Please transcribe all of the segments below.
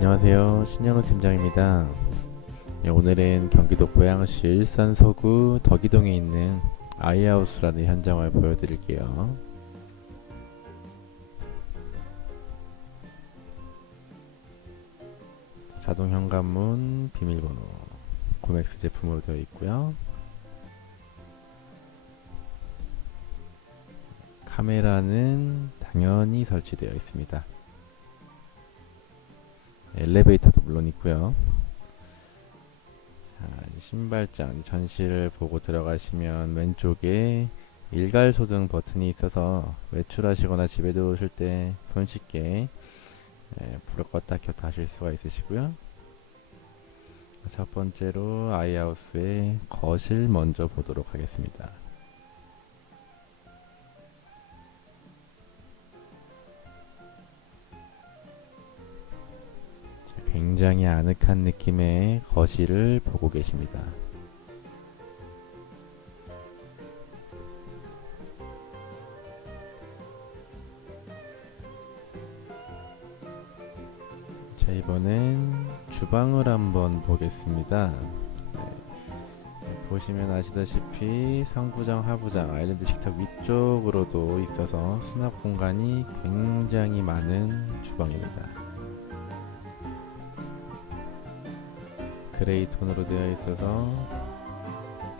안녕하세요. 신현우 팀장입니다. 예, 오늘은 경기도 고양시 일산 서구 덕이동에 있는 아이하우스라는 현장을 보여드릴게요. 자동 현관문 비밀번호 고맥스 제품으로 되어 있고요. 카메라는 당연히 설치되어 있습니다. 엘리베이터도 물론 있고요. 자, 신발장 전시를 보고 들어가시면 왼쪽에 일괄 소 등 버튼이 있어서 외출하시거나 집에 들어오실 때 손쉽게 예, 불을 껐다 켰다 하실 수가 있으시고요. 첫 번째로 아이하우스의 거실 먼저 보도록 하겠습니다. 굉장히 아늑한 느낌의 거실을 보고 계십니다. 자, 이번엔 주방을 한번 보겠습니다. 네, 보시면 아시다시피 상부장, 하부장, 아일랜드 식탁 위쪽으로도 있어서 수납 공간이 굉장히 많은 주방입니다. 그레이 톤으로 되어 있어서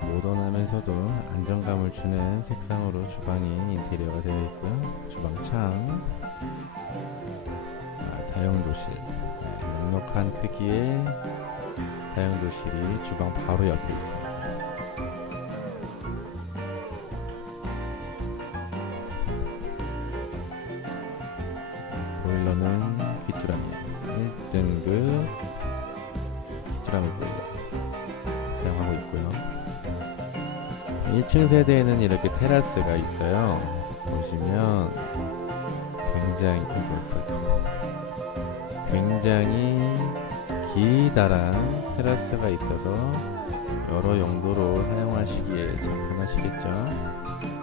모던하면서도 안정감을 주는 색상으로 주방이 인테리어가 되어 있고요. 주방 창, 아, 다용도실, 네, 넉넉한 크기의 다용도실이 주방 바로 옆에 있습니다. 보일러는 귀뚜라미 1등급 보일러 사용하고 있고요. 1층 세대에는 이렇게 테라스가 있어요. 보시면 굉장히 굉장히 기다란 테라스가 있어서 여러 용도로 사용하시기에 참 편하시겠죠.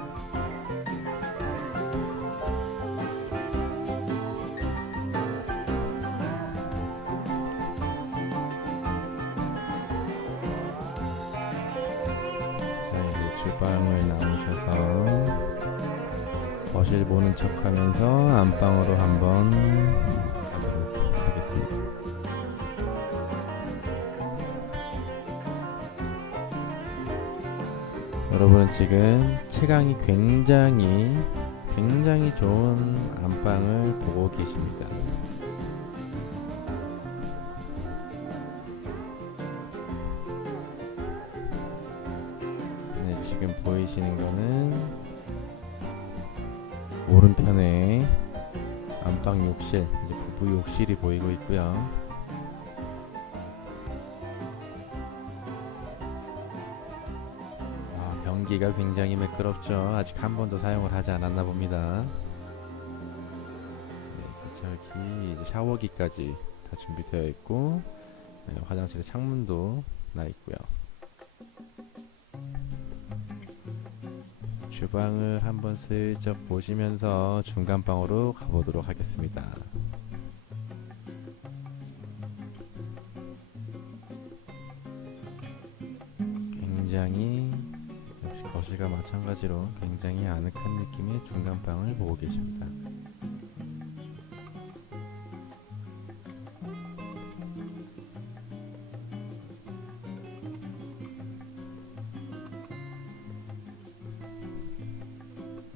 주방을 나오셔서 거실 보는 척 하면서 안방으로 한번 가도록 하겠습니다. 여러분은 지금 채광이 굉장히 굉장히 좋은 안방을 보고 계십니다. 지금 보이시는 거는 오른편에 안방 욕실, 이제 부부 욕실이 보이고 있고요. 아, 변기가 굉장히 매끄럽죠. 아직 한 번도 사용을 하지 않았나 봅니다. 네, 저기 이제 샤워기까지 다 준비되어 있고 네, 화장실에 창문도 나 있고요. 주방을 한번 슬쩍 보시면서 중간 방으로 가보도록 하겠습니다. 굉장히 역시 거실과 마찬가지로 굉장히 아늑한 느낌의 중간 방을 보고 계십니다.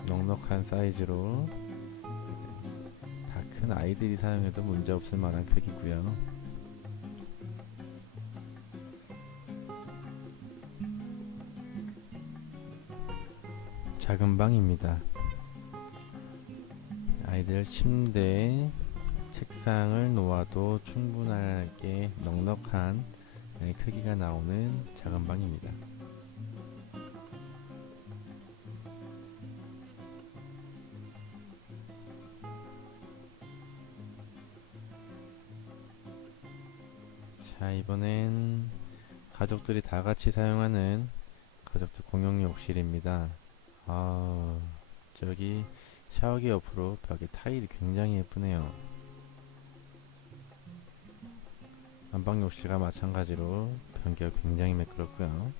넉넉한 사이즈로 다 큰 아이들이 사용해도 문제 없을 만한 크기고요. 작은 방입니다. 아이들 침대, 책상을 놓아도 충분하게 넉넉한 네, 크기가 나오는 작은 방입니다. 자 이번엔 가족들이 다 같이 사용하는 가족들 공용 욕실입니다. 아 저기 샤워기 옆으로 벽에 타일이 굉장히 예쁘네요. 안방 욕실과 마찬가지로 변기가 굉장히 매끄럽고요.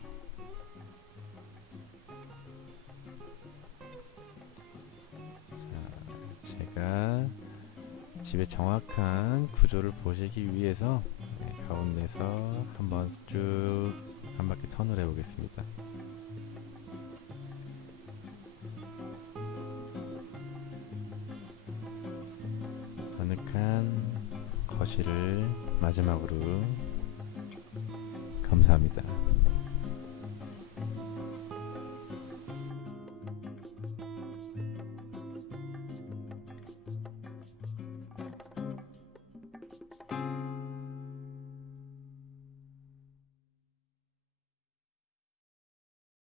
자, 제가 집의 정확한 구조를 보시기 위해서 네, 가운데서 한번 쭉 한 바퀴 턴을 해보겠습니다. 아늑한 거실을 마지막으로 감사합니다.